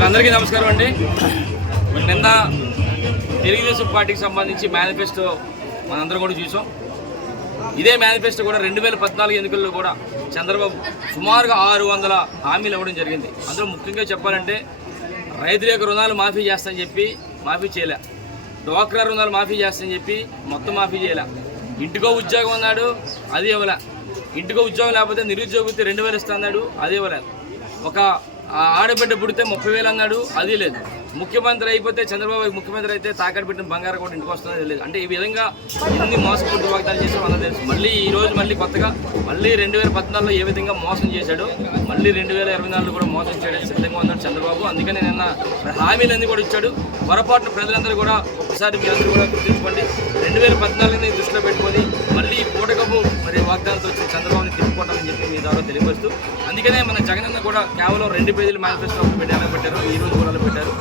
Sir అందరికీ నమస్కారం అండి. మరి నిన్న తెలుగుదేశం పార్టీకి సంబంధించి మేనిఫెస్టో మనందరం కూడా చూసాం. ఇదే మేనిఫెస్టో కూడా రెండు వేల పద్నాలుగు ఎన్నికల్లో కూడా చంద్రబాబు సుమారుగా ఆరు వందల హామీలు ఇవ్వడం జరిగింది. అందులో ముఖ్యంగా చెప్పాలంటే రైతుల యొక్క రుణాలు మాఫీ చేస్తానని చెప్పి మాఫీ చేయలే. డ్వాక్రా రుణాలు మాఫీ చేస్తానని చెప్పి మొత్తం మాఫీ చేయలే. ఇంటికో ఉద్యోగం అన్నాడు అది ఇవ్వలే. ఇంటికో ఉద్యోగం లేకపోతే నిరుద్యోగితే రెండు వేలు ఇస్తా అన్నాడు అది ఇవ్వలేదు ఒక ఆడబిడ్డ పుడితే ముప్పై వేలు అన్నాడు అది లేదు. ముఖ్యమంత్రి అయిపోతే చంద్రబాబు ముఖ్యమంత్రి అయితే తాకట్టు పెట్టిన బంగారం కూడా ఇంటికి వస్తుందో లేదు అంటే ఈ విధంగా ఎన్ని మోసపూర్తి వాగ్దానాలు చేసామో అందరూ తెలుసు. మళ్ళీ ఈ రోజు మళ్ళీ కొత్తగా మళ్ళీ రెండు వేల పద్నాలుగులో ఏ విధంగా మోసం చేశాడు మళ్ళీ రెండు వేల ఇరవై నాలుగులో కూడా మోసం చేయడానికి సిద్ధంగా ఉన్నాడు చంద్రబాబు. అందుకని నిన్న హామీలన్నీ కూడా ఇచ్చాడు. పొరపాటున ప్రజలందరూ కూడా ఒకసారి మీ అందరూ కూడా గుర్తించుకోండి. రెండు వేల పద్నాలుగుని దృష్టిలో పెట్టుకొని మళ్ళీ ఈ పూటకపు మరి వాగ్దానంతో వచ్చిన చంద్రబాబుని తిప్పుకోవటాలని చెప్పి మీ ద్వారా తెలియపరుస్తూ అందుకనే మన జగనన్న కూడా కేవలం రెండు పేజీల మేనిఫెస్టో పెట్టి పెట్టారు ఈ రోజు కూడా అలా పెట్టారు.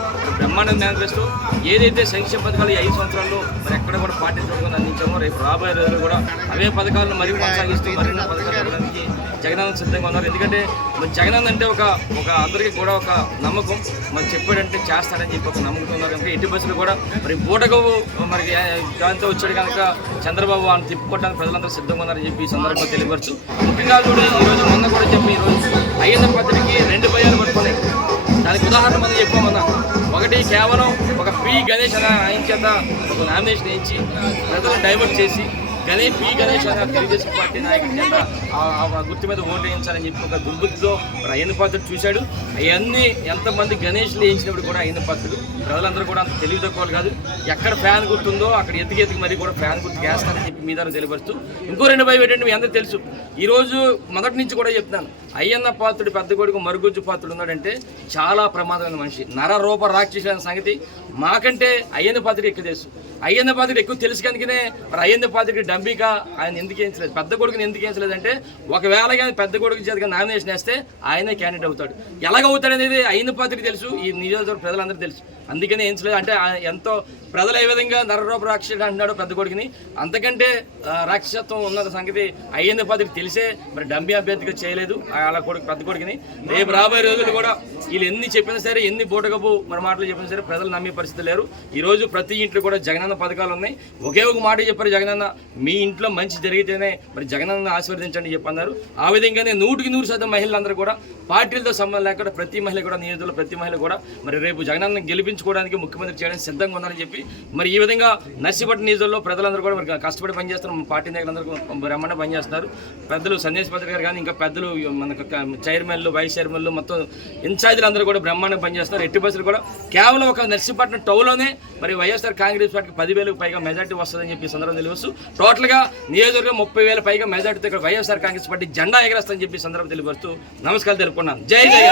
మరి మేనిఫెస్టో ఏదైతే సంక్షేమ పథకాలు ఐదు సంవత్సరాల్లో మరి ఎక్కడ కూడా పార్టీ చూడకుండా అందించామో రేపు రాబోయే రోజులు కూడా అవే పథకాలను మరి కొనసాగిస్తూ మరిన్ని పథకాలు ఇవ్వడానికి జగనన్న సిద్ధంగా ఉన్నారు. ఎందుకంటే మరి జగనన్న అంటే ఒక ఒక అందరికీ కూడా ఒక నమ్మకం. మరి చెప్పాడంటే చేస్తాడని చెప్పి ఒక నమ్మకం ఉన్నారు కనుక ఎట్టి బస్సులు కూడా మరి బూటకు మరి దాంతో వచ్చాడు కనుక చంద్రబాబు ఆయన తిప్పుకోవడానికి ప్రజలందరూ సిద్ధంగా ఉన్నారని చెప్పి ఈ సందర్భంగా తెలియవచ్చు ముఖ్యంగా చూడు ఈరోజు మొన్న కూడా చెప్పి ఈరోజు ఐఎన్ఎం పత్రికకి రెండు భయాలు పట్టుకున్నాయి. దానికి ఉదాహరణ మనం చెప్పామన్నా కేవలం ఒక పి గణేష్ అనే ఆయన చేత ఒక నామినేషన్ ఇచ్చి ప్రజలను డైవర్ట్ చేసి గణేష్ పి గణేష్ అనే తెలుగుదేశం పార్టీ నాయకుడి చేత ఆ- గుర్తు మీద ఓటు వేయించాలని చెప్పి ఒక దుర్బుద్ధితో అయ్యన్న పాత్రుడు చూశాడు. అవన్నీ ఎంతమంది గణేష్లు వేయించినప్పుడు కూడా అయ్యన్న పాత్రుడు ప్రజలందరూ కూడా అంత తెలివి తక్కువలు కాదు. ఎక్కడ ఫ్యాన్ గుర్తుందో అక్కడ ఎతికి ఎతికి మరి కూడా ఫ్యాన్ గుర్తు వేస్తానని చెప్పి మీ తెలియపరుస్తూ. ఇంకో రెండు భయం ఏంటంటే మీ అందరూ తెలుసు. ఈరోజు మొదటి నుంచి కూడా చెప్తున్నాను. అయ్యన్న పాత్రుడు పెద్ద కొడుకు మరుగుజ్జు పాత్రుడు ఉన్నాడంటే చాలా ప్రమాదమైన మనిషి. నర రూప రాక్షసు అనే సంగతి మాకంటే అయ్యన్న పాత్రుడు ఎక్కువ తెలుసు. అయ్యన్న పాత్రుడు ఎక్కువ తెలుసు కనుకనే మరి అయ్యన్న పాత్రుడికి డంబిక ఆయన ఎందుకు వేయించలేదు పెద్ద కొడుకుని ఎందుకు వేయించలేదు అంటే ఒకవేళ కానీ పెద్ద కొడుకు చేతిగా నామినేషన్ వేస్తే ఆయనే క్యాండిడేట్ అవుతాడు. ఎలాగవుతాడు అనేది అయ్యన్న పాత్రుడికి తెలుసు ఈ నియోజకవర్గ ప్రజలందరూ తెలుసు. అందుకనే వేయించలేదు అంటే ఆయన ఎంతో ప్రజలు ఏ విధంగా నరరూప రాక్షసుడు అంటున్నాడు పెద్ద కొడుకుని అంతకంటే రాక్షసత్వం ఉన్న సంగతి అయ్యన్న పాత్రుడికి తెలిసే మరి డంబి అభ్యర్థిగా చేయలేదు. అలా కొడుకు పెద్ద కొడుకుని. రేపు రాబోయే రోజులు కూడా వీళ్ళు ఎన్ని చెప్పినా సరే ఎన్ని బోటకపు మరి మాటలు చెప్పినా సరే ప్రజలు నమ్మే పరిస్థితి లేరు. ఈ రోజు ప్రతి ఇంట్లో కూడా జగనన్న పథకాలు ఉన్నాయి. ఒకే ఒక మాట చెప్పారు జగనన్న మీ ఇంట్లో మంచి జరిగితేనే మరి జగనన్న ఆశీర్వదించండి చెప్పన్నారు ఆ విధంగానే నూటికి నూరు శాతం మహిళలందరూ కూడా పార్టీలతో సంబంధం లేకుండా ప్రతి మహిళ కూడా నియోజకవర్గంలో ప్రతి మహిళ కూడా మరి రేపు జగనన్న గెలిపించుకోవడానికి ముఖ్యమంత్రి చేయడానికి సిద్ధంగా ఉన్నారని చెప్పి మరి ఈ విధంగా నర్సిపట్నం నియోజకవర్గంలో ప్రజలందరూ కూడా మరి కష్టపడి పనిచేస్తున్నారు పార్టీ నాయకులందరూ బ్రహ్మాండ పనిచేస్తున్నారు. పెద్దలు సందేశ్ పత్రిక గారు కానీ ఇంకా పెద్దలు చైర్మన్లు వైస్ చైర్మన్లు మొత్తం ఇన్ఛార్జీలు అందరూ కూడా బ్రహ్మాండంగా పనిచేస్తున్నారు. ఎట్టి బస్సులు కూడా కేవలం ఒక నర్సీపట్నం టౌన్లోనే మరి వైఎస్ఆర్ కాంగ్రెస్ పార్టీకి పదివేలకు పైగా మెజార్టీ వస్తుందని చెప్పి సందర్భం తెలియవచ్చు. టోటల్గా నియోజకవర్గం ముప్పై వేల పైగా మెజార్టీతో ఇక్కడ వైఎస్ఆర్ కాంగ్రెస్ పార్టీ జెండా ఎగరేస్తుందని చెప్పి సందర్భం తెలియపరుస్తూ నమస్కారం తెలుపుకున్నాను జై జయ